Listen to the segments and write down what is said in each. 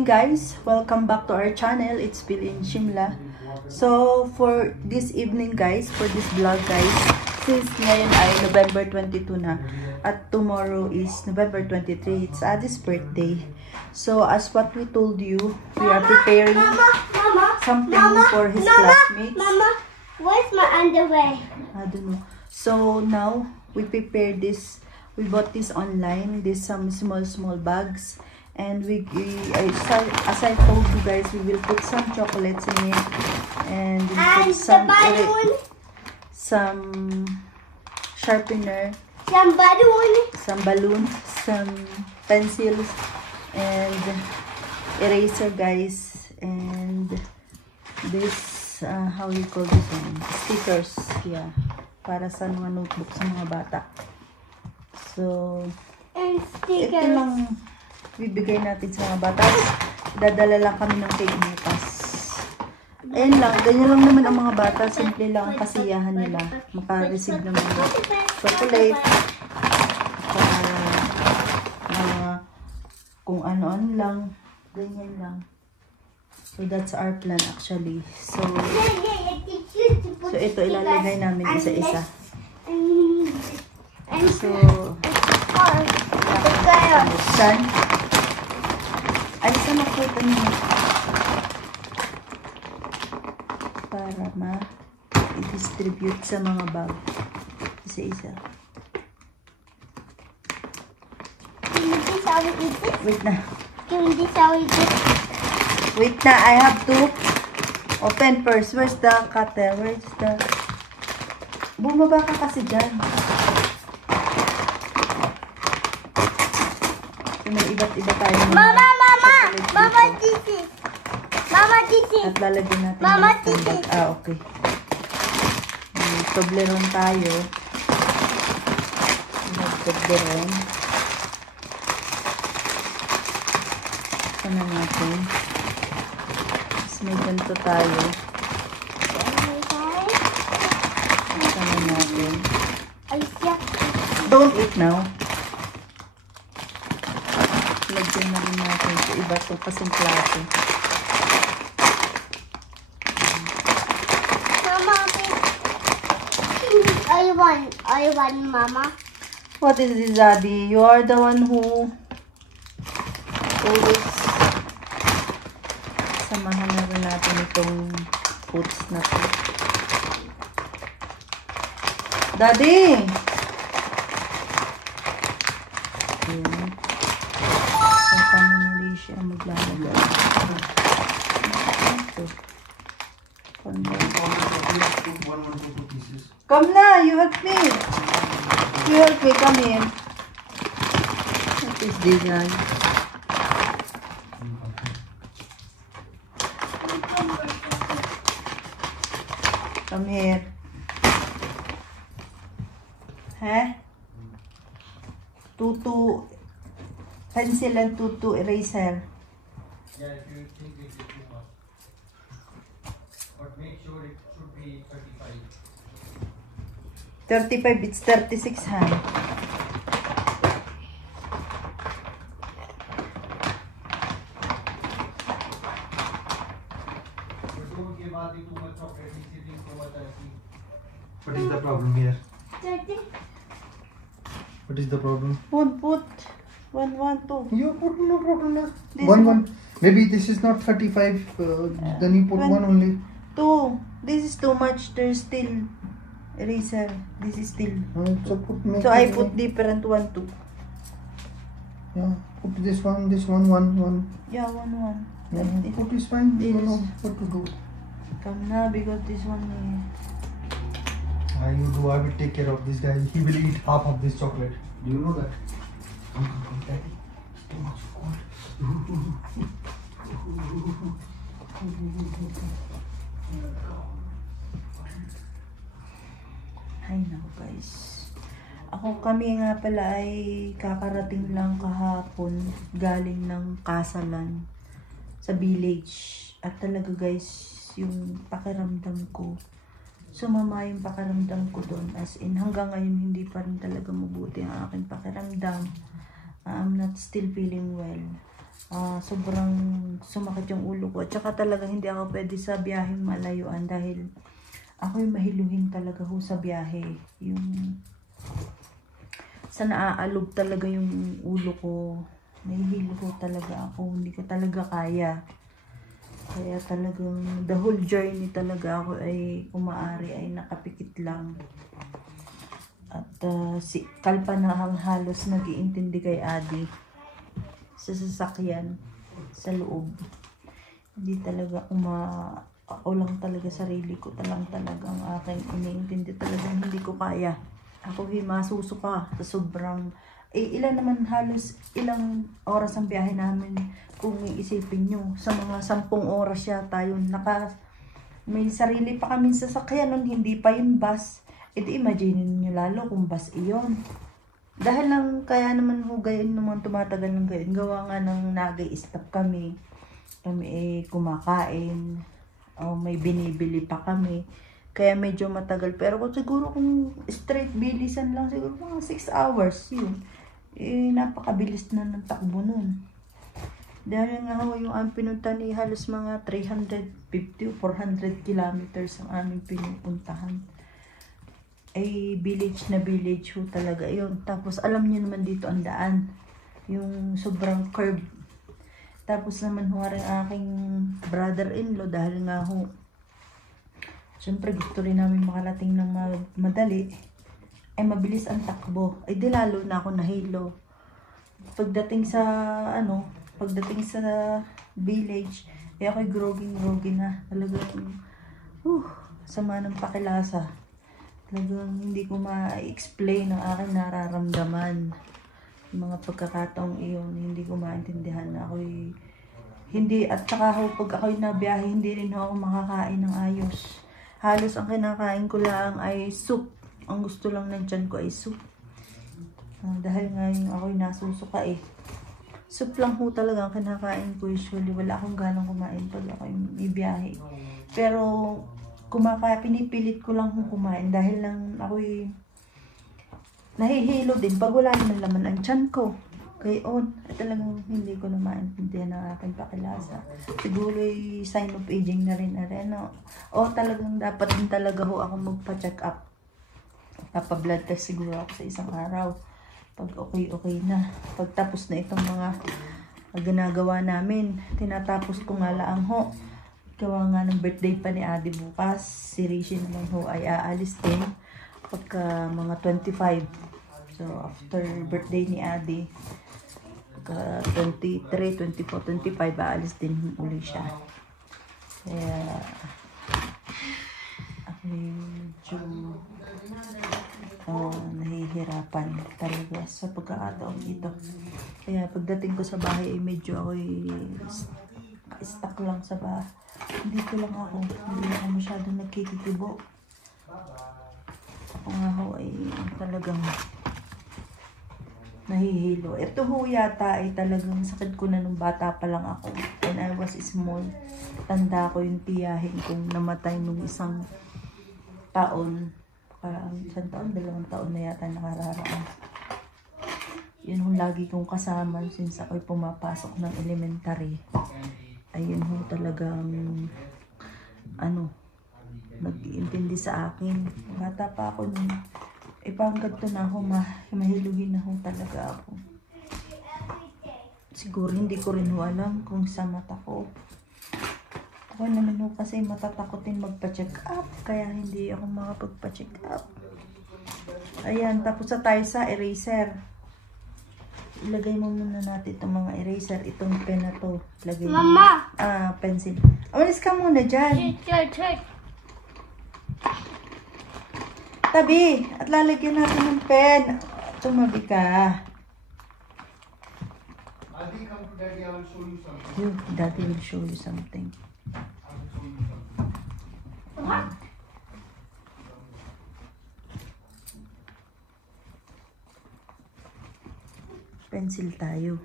evening guys, welcome back to our channel. It's Bill in Shimla. So for this evening guys, for this vlog guys, since ngayon ay November 22 na at tomorrow is November 23, it's Addy's birthday. So as what we told you, we are preparing something for his classmates. Mama, where's my underwear? I don't know. So now we prepared this. We bought this online. This some small bags. And as I told you guys, we will put some chocolates in it, and we put some sharpener, some balloons, some pencils, and eraser guys, and this how you call this one, stickers, yeah, para sa mga notebook sa mga bata. So And stickers. ito lang bibigay natin sa mga bata. Dadala lang kami ng cake bukas. Ayun lang, ganyan lang naman ang mga bata. Simple lang ang kasiyahan nila. Maka-receive naman ng chocolate. Kung ano-ano lang. Ganyan lang. So that's our plan actually. So ito ilalagay namin isa-isa. So buksan. Ay, sa makutan mo. Para ma-distribute sa mga bag. Isa-isa. Wait na. Wait na, I have to open first. Where's the cutter? Where's the... Bumaba ka kasi dyan. May iba't iba tayo. Mama, this is. At lalagyan natin. Mama, this is. Okay. May Toblerone tayo. Toblerone. Sana natin. Tapos may ganito tayo. Sana natin. Don't eat now. Lagyan na rin natin sa iba to kasing klase. Mama, I want, Mama. What is this, Daddy? You are the one who always samahan na rin natin itong foods na to. Daddy! Ayan. Kanina siya maglalagay. Come na, you help me. You help me, come in. What is this, guys? Come here. Huh? Tutu pencil and tutu eraser. Yeah, if you think it is too much. But make sure it should be 35. 35, it's 36, huh? But don't give Adi too much chocolate, he's eating so much ice cream. What is the problem here? 30. What is the problem? Put 1, 1, 2. You put no problem. This One. one. Maybe this is not 35. Then you put 20. one only. 2. This is too much. There's still eraser. This is still. So put. Make So I it put one. different 1, 2. Yeah. Put this one. 1. Yeah, 1, 1. Yeah. Like this. Put this one. This. You know what to do. Come now because this one. You do. I will take care of this guy. He will eat half of this chocolate. Do you know that? Come, Daddy. Too much cold. Ay no guys. Kami nga pala ay kakarating lang kahapon galing ng kasalan sa village. At talaga guys, yung pakiramdam ko, sumama yung pakiramdam ko doon. As in, hanggang ngayon hindi pa rin talaga mabuti ang aking pakiramdam. I'm not still feeling well. sobrang sumakit yung ulo ko. At saka talaga hindi ako pwede sa biyaheng malayuan dahil ako'y mahiluhin talaga ho sa biyahe. Yung sa naaalog talaga yung ulo ko. Nahihilo ko talaga ako. Hindi ko talaga kaya. Kaya talagang the whole journey talaga ako ay kumaari ay nakapikit lang. At si Kalpa na ang halos nag-iintindi kay Adi sa sasakyan sa loob. Hindi talaga ako lang talaga sarili ko talaga ang aking iniintindi talaga hindi ko kaya. Ako masusuka sa sobrang ilan naman halos ilang oras ang biyahe namin kung iisipin nyo. Sa mga 10 oras yata yun. May sarili pa kami sasakyan nun, hindi pa yung bus. Imagine nyo lalo kung bus iyon. Dahil lang kaya naman ho gayon naman tumatagal ng gayon. Gawa nga ng nag-i-stop kami. Kami kumakain. O may binibili pa kami. Kaya medyo matagal. Pero siguro kung straight bilisan lang, siguro mga 6 hours yun. Napakabilis na ng takbo nun. Dahil nga ho yung ang pinunta ni halos mga 350 o 400 kilometers ang aming pinupuntahan. Ay village na village ho talaga yun. Tapos alam niyo naman dito ang daan. Yung sobrang curve. Tapos naman ho rin aking brother-in-law dahil nga ho siyempre gusto rin namin makalating ng madali. Ay mabilis ang takbo. Ay di lalo na ako nahilo. Pagdating sa village, ay ako'y groggy na. Talagang sama ng pakilasa. Talagang hindi ko ma-explain ang aking nararamdaman. Yung mga pagkakataong iyon, hindi ko maintindihan na ako'y hindi, at saka ho, pag ako'y nabiyahe, hindi rin ako makakain ng ayos. Halos ang kinakain ko lang ay soup. Ang gusto lang ng tiyan ko ay soup. Dahil nga yung ako'y nasusuka Soup lang ho talaga ang kinakain ko usually. Wala akong ganang kumain pag ako'y ibiyahe. Pero pinipilit ko lang kumain dahil lang ako'y nahihilo din pag wala naman laman ang tiyan ko. Gayon, talagang hindi ko na maintindihan ang aking pakilasa. Siguro ay sign of aging na rin. O talagang dapat din talaga ho ako magpa-check up. Papa-blood test siguro ako sa isang araw. Pag okay na. Pagtapos na itong mga ginagawa namin, tinatapos ko nga lang ho. Gawa nga ng birthday pa ni Adi bukas. Si Rishi naman ho ay aalis din pagka mga 25. So after birthday ni Adi, pagka 23, 24, 25, aalis din uli siya. Kaya ako medyo nahihirapan talaga sa pagkakataon ito. Kaya pagdating ko sa bahay ay medyo ako'y stuck lang sa bahay. Dito lang ako. Hindi ako masyadong nagkikikibo. Ako nga ho ay talagang nahihilo. Ito ho yata ay talagang sakit ko na nung bata pa lang ako. When I was small, tanda ko yung tiyahin kong namatay nung isang taon. Parang isang taon, 2 taon na yata nakararaan. Yun ho lagi kong kasama since ako'y pumapasok ng elementary. Ayun ho talagang nag-iintindi sa akin. Bata pa ako nun. Ipanggat to na ako, mahiluhin na ho talaga ako. Siguro hindi ko rin ho alam kung sa mata ko. Ako naman ho kasi matatakotin magpa-check up. Kaya hindi ako makapagpa-check up. Ayan, tapos na tayo sa eraser. Ilagay mo muna natin itong mga eraser. Itong pen na to. Ilagay mo. Mama! Pencil. Umalis ka muna dyan. Tabi. At lalagyan natin ng pen. Tumabi ka. Adi, come to daddy, I will show you something. Daddy will show you something. I will show you something. Pencil tayo.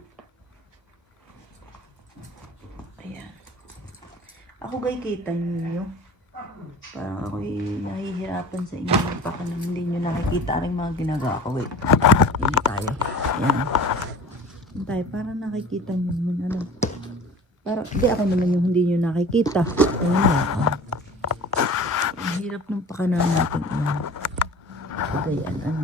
Ayan. Ako gay kita niyo. Parang ako'y nahihirapan sa inyo. Baka naman hindi nyo nakikita rin mga ginagawa ko. Wait. Hindi tayo. Ayan. Tayo, para nakikita nyo naman, ano. Para, di ako naman yung hindi nyo nakikita. Ayun na. Ang hirap ng pakanan natin. Pagayan, ano.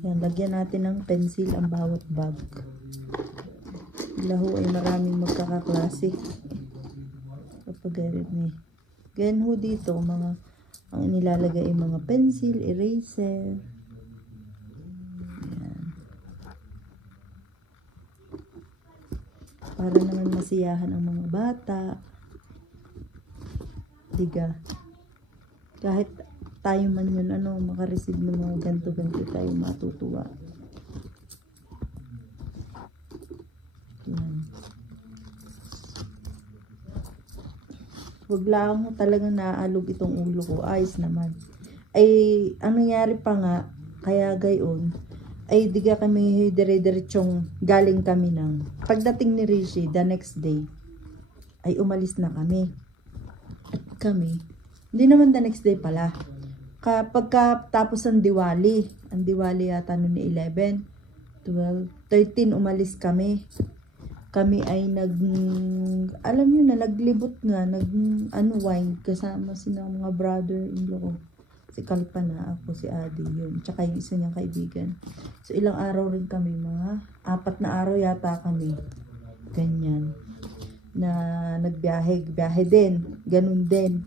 Yan, lagyan natin ng pencil ang bawat bag. Laho ay maraming magkakaklase. Kapag ganyan eh. Ganyan ho dito, mga, ang nilalagay ay mga pencil, eraser. Yan. Para naman masiyahan ang mga bata. Diga. Kahit tayo man yun, ano, makareceive ng mga ganto-ganto tayo matutuwa. Yan. Huwag lang talagang naaalog itong ulo ko. Ayos naman. Ay, ang nangyari pa nga, kaya gayon, ay diga kami dire-diretsong galing kami ng, pagdating ni Rishi, the next day, ay umalis na kami. At kami, hindi naman the next day pala. Kapag tapos ang Diwali yata noon ni 11, 12, 13 umalis kami. Kami ay alam nyo na, naglibot nga, unwind kasama sina mga brother-in-law ko. Si Kalpa na, ako, si Adi, yun. Tsaka yung isa niyang kaibigan. So, ilang araw rin kami, mga 4 na araw yata kami. Ganyan. Na nagbiyahe din. Ganun din.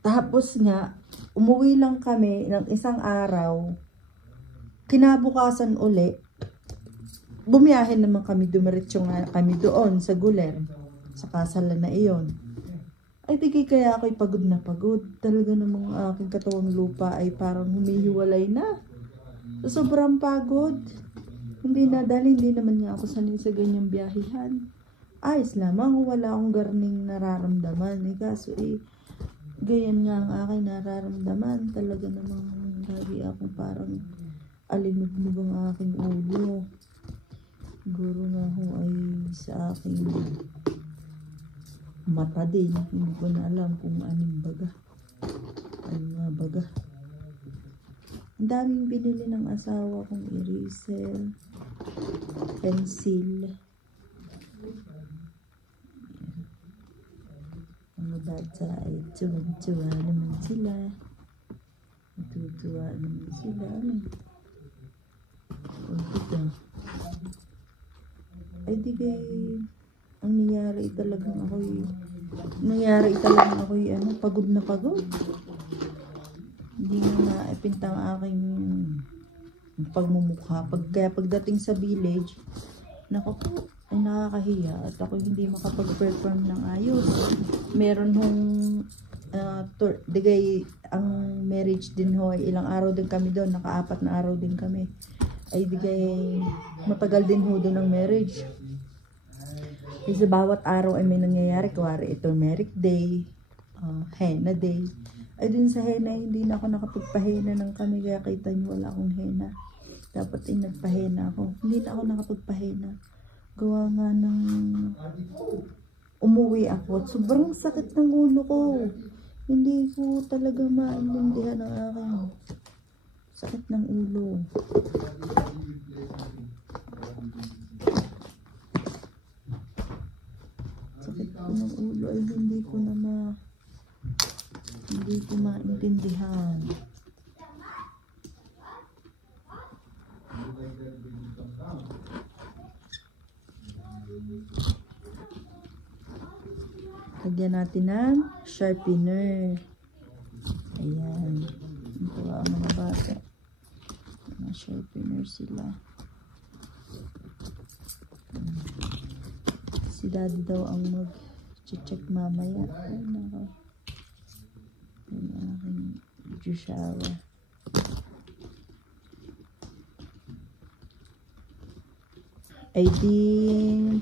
Tapos nga, umuwi lang kami ng isang araw. Kinabukasan uli, bumiyahe naman kami, dumiretso nga kami doon sa Guler, sa kasalan na iyon. Ay, di kaya ako'y pagod na pagod. Talaga namang aking katawang lupa ay parang humihiwalay na. Sobrang pagod. Dahil hindi naman nga ako sanay sa ganyang biyahihan. Ayos lamang, wala akong garning nararamdaman. Kaso gayan nga ang aking nararamdaman. Talaga namang lagi akong parang alinugnog ang aking ulo. Siguro nga ho ay sa aking mata din. Hindi ko na alam kung anong baga. Ano nga baga. Ang daming binili ng asawa kong eraser, pencil. Ang bata ay tuwa naman sila. Natutuwa naman sila. Ay di kay ang nangyari talagang ako'y pagod na pagod. Hindi na naipinta ang aking pagmumukha. Kaya pagdating sa village, naku po, ay nakakahiya at ako hindi makapag-perform ng ayos. Meron hong ang marriage din ho, ay ilang araw din kami doon, naka-4 na araw din kami. Ay matagal din ho doon ang marriage. Kasi bawat araw ay may nangyayari. Kuwari ito, Merrick Day, Henna Day. Ay dun sa henna, hindi na ako nakapagpahena ng kami. Kaya kita nyo, wala akong henna. Dapat ay nagpahena ako. Hindi na ako nakapagpahena. Gawa nga ng umuwi ako. At sobrang sakit ng ulo ko. Hindi ko talaga maintindihan ang aking sakit ng ulo. Sakit ko ng ulo ay hindi ko maintindihan. Lagyan natin ng sharpener. Ayan. Ito ang mga bata. Mga sharpener sila. Si daddy daw ang mag-check mamaya. Ay, nako. Yung aking jushawa. Ay di,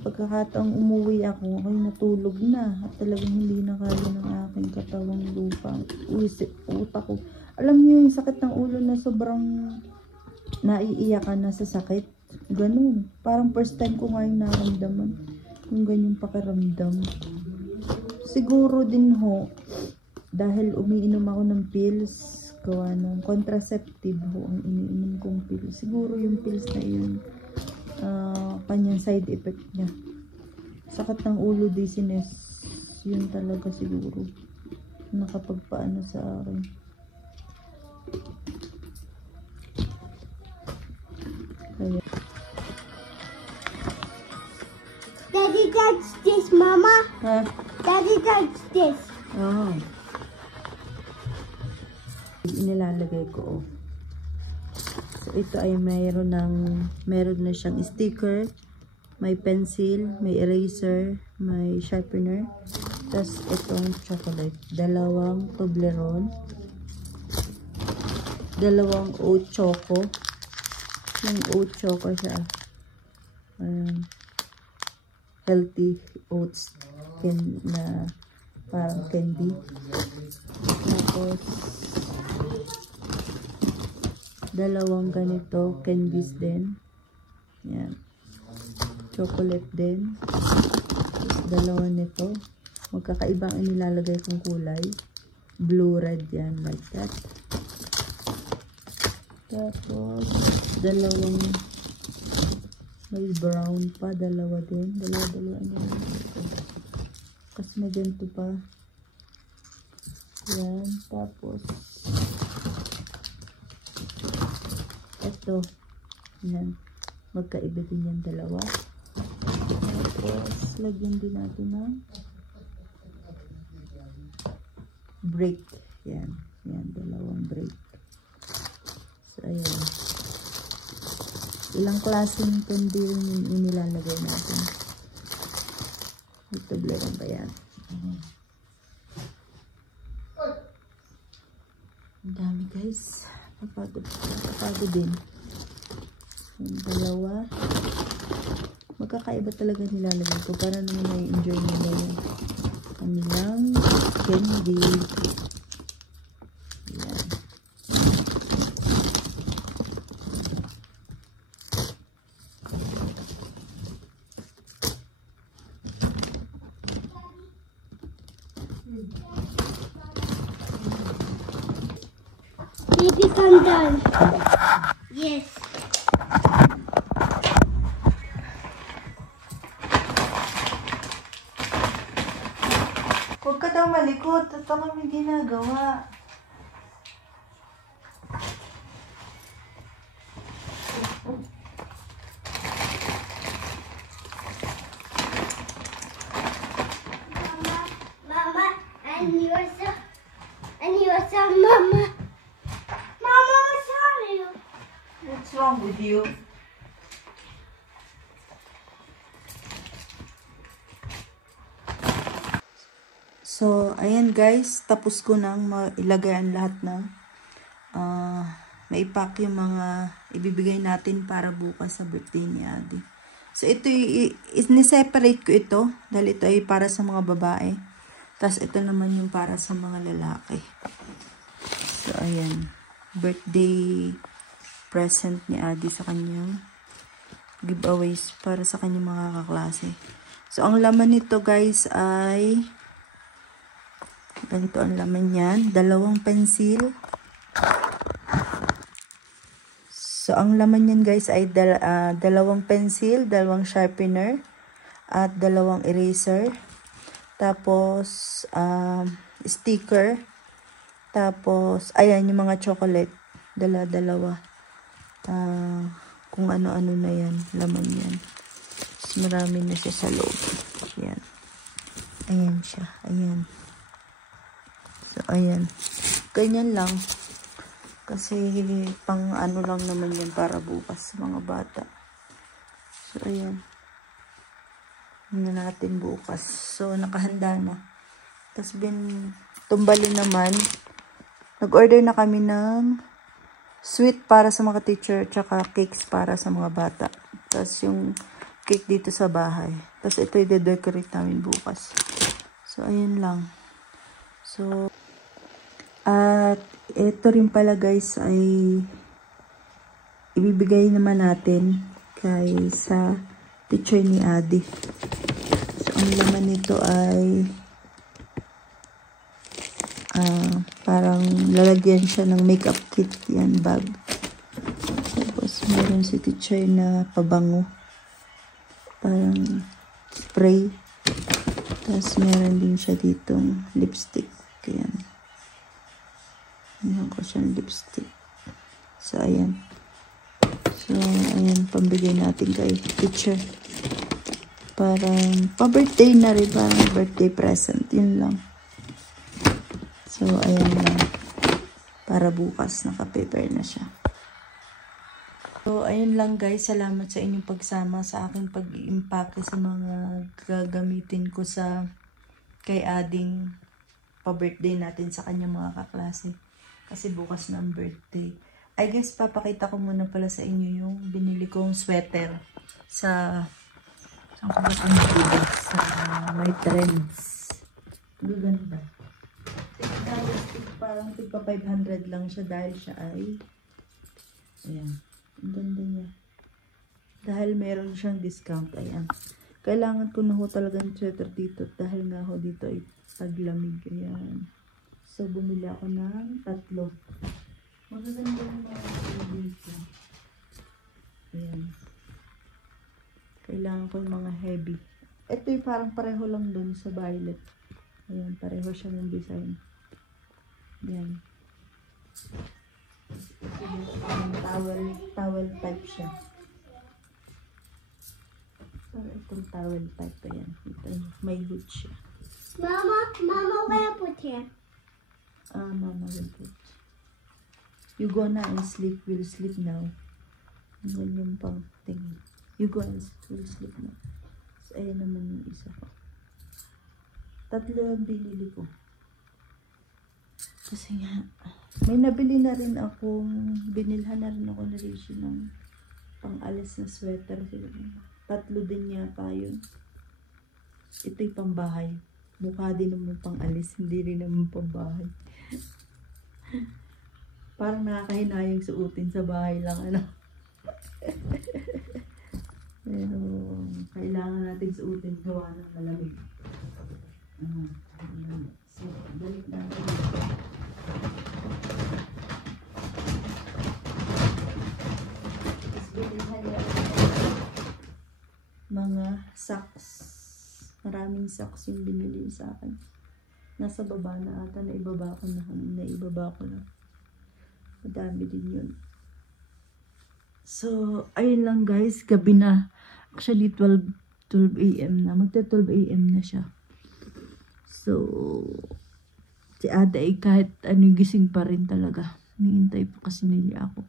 pagkakataong umuwi ako, ako'y natulog na. At talagang hindi na kaya ng aking katawang lupa. Utak ko. Alam niyo yung sakit ng ulo na sobrang naiiyakan na sa sakit. Ganun. Parang first time ko nga yung naramdaman. Yung ganyang pakiramdam. Kasi siguro din ho, dahil umiinom ako ng pills, gawa ng contraceptive ho, ang iniinom kong pills. Siguro yung pills na yun, kanyang side effect niya. Sakit ng ulo, dizziness, yun talaga siguro. Nakapagpaano sa akin. Kaya. Daddy touch this, Mama. Ha? Daddy touch this. Oh. Inilalagay ko. So ito ay meron na siyang sticker, may pencil, may eraser, may sharpener. Tapos itong chocolate, dalawang Toblerone, dalawang oat choco. Yung oat choco siya. Healthy oats na parang candy. Tapos dalawang ganito candies din. Yan. Chocolate din. Tapos dalawa nito. Magkakaiba ang nilalagay kong kulay. Blue, red yan. Like that. Tapos dalawang may brown pa. Dalawa din. Dalawa. Kasi may ganito pa. Yan. Tapos ito. Yan. Magkaiba din yan dalawa. Tapos lagyan din natin ng break. Yan. Yan. Dalawang break. So, ayan. Ilang klaseng candy rin yung nilalagay natin. Ito, meron ba yan? Ang dami, guys. Papagod din. Yung dalawa. Magkakaiba talaga nilalagay ko para naman na-enjoy nila yung kanilang candy. Ayan. Baby, come down. Yes. Huwag ka daw malikot. Ito kami ginagawa. Mama, and you're so Mama. Mama, what's wrong with you? What's wrong with you? So, ayan guys. Tapos ko nang ilagay ang lahat ng maipack yung mga ibibigay natin para bukas sa birthday ni Adi. So, ito ni-separate ko ito dahil ito ay para sa mga babae. Tapos, ito naman yung para sa mga lalaki. So, ayan. Birthday present ni Adi sa kanyang giveaways para sa kanyang mga kaklase. So, ang laman nito guys ay ganito ang laman yan. Dalawang pensil. So, ang laman yan guys ay dalawang pensil, dalawang sharpener, at dalawang eraser. Tapos, sticker. Tapos, ayan yung mga chocolate. Dalawa. Kung ano-ano na yan. Laman yan. Tapos, marami na siya sa loob. Ayan. Ayan siya. Ayan. So, ayan. Ganyan lang. Kasi, pang ano lang naman yan para bukas sa mga bata. So, ayan. Hindi natin bukas. So, nakahanda na. Tapos, tumbalin naman. Nag-order na kami ng sweet para sa mga teacher, tsaka cakes para sa mga bata. Tapos, yung cake dito sa bahay. Tapos, ito i-decorate namin bukas. So, ayan lang. So, at ito rin pala guys ay ibibigay naman natin kay sa teacher ni Adi. So, ang laman nito ay Parang lalagyan siya ng makeup kit. Yan, bag. Tapos meron si teacher na pabango. Parang spray. Tapos meron din siya ditong lipstick. Ayan. Meron ko siyang lipstick. So, ayan. So, ayan. Pambigay natin kay teacher. Parang pa-birthday na rin. Parang birthday present. Yun lang. So, ayan lang. Para bukas naka-prepare na siya. So, ayun lang guys. Salamat sa inyong pagsama sa aking pag-impake sa mga gagamitin ko sa kay Ading pa-birthday natin sa kanyang mga kaklase. Kasi bukas na ang birthday. I guess papakita ko muna pala sa inyo yung binili kong sweater sa saan ko ba sa My Trends. Gaganda. Parang tigpa 500 lang siya dahil siya ay ayan. Ang ganda niya. Dahil meron siyang discount. Ayan. Kailangan ko na ho talaga ng sweater dito. Dahil nga ho dito ay paglamig. Ayan. So, bumili ako ng 3. Magaganda yung mga dito. Ayan. Kailangan ko yung mga heavy. Ito yung parang pareho lang dun sa violet. Ayan. Pareho siya ng design. Ayan. Towel type siya. Parang itong towel type. Ayan. Ito, may hood siya. Mama, where I put here? Mama will put. You go na and sleep. We'll sleep now. Ganyan pang tingin. You go and we'll sleep now. So, ayan naman yung isa ko. 3 ang binili ko. Kasi nga, may nabili na rin akong, binilhan na rin ako na Rishi ng pang-alis na sweater. 3 din yata yun. Ito'y pambahay. Mukha din naman pang-alis, hindi rin naman pambahay. Parang nakakahinayang suotin sa bahay lang, ano. Pero, kailangan natin suotin gawa ng malamig. So, balik natin. Mga socks. Maraming socks yung binili sa akin. Nasa baba na ata. Naibaba ko na. Madami din yun. So, ayun lang guys. Gabi na. Actually, 12 a.m. na. Magta 12 a.m. na siya. So, si Ada ay kahit ano gising pa rin talaga. Hinihintay pa kasi nila ako.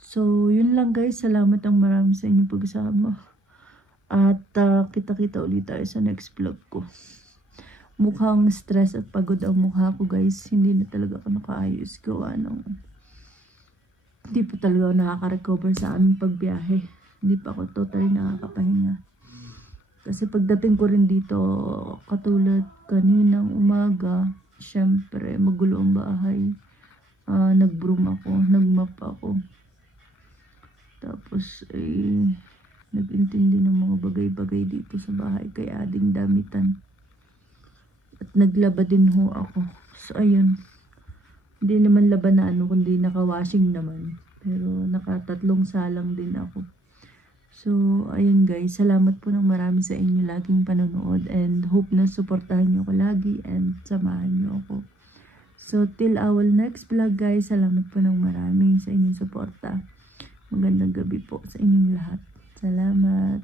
So, yun lang guys. Salamat ang marami sa inyong pagsama. At kita-kita ulit tayo sa next vlog ko. Mukhang stress at pagod ang mukha ko guys. Hindi na talaga ako nakaayos. Gawa ng hindi pa talaga ako nakaka-recover sa aming pagbiyahe. Hindi pa ako totally nakakapahinga. Kasi pagdating ko rin dito, katulad kaninang umaga, syempre magulo ang bahay. Nag-broom ako, nag-mop ako. Tapos nag-intindi ng mga bagay-bagay dito sa bahay kay Ading damitan. At naglaba din ho ako. So ayun, hindi naman laba na ano, kundi naka-washing naman. Pero naka-3 salang din ako. So ayun guys, salamat po ng marami sa inyo laging panonood. And hope na suportahan nyo ko lagi and samahan nyo ako. So till our next vlog guys, salamat po ng marami sa inyong suporta. Magandang gabi po sa inyong lahat. Salamat.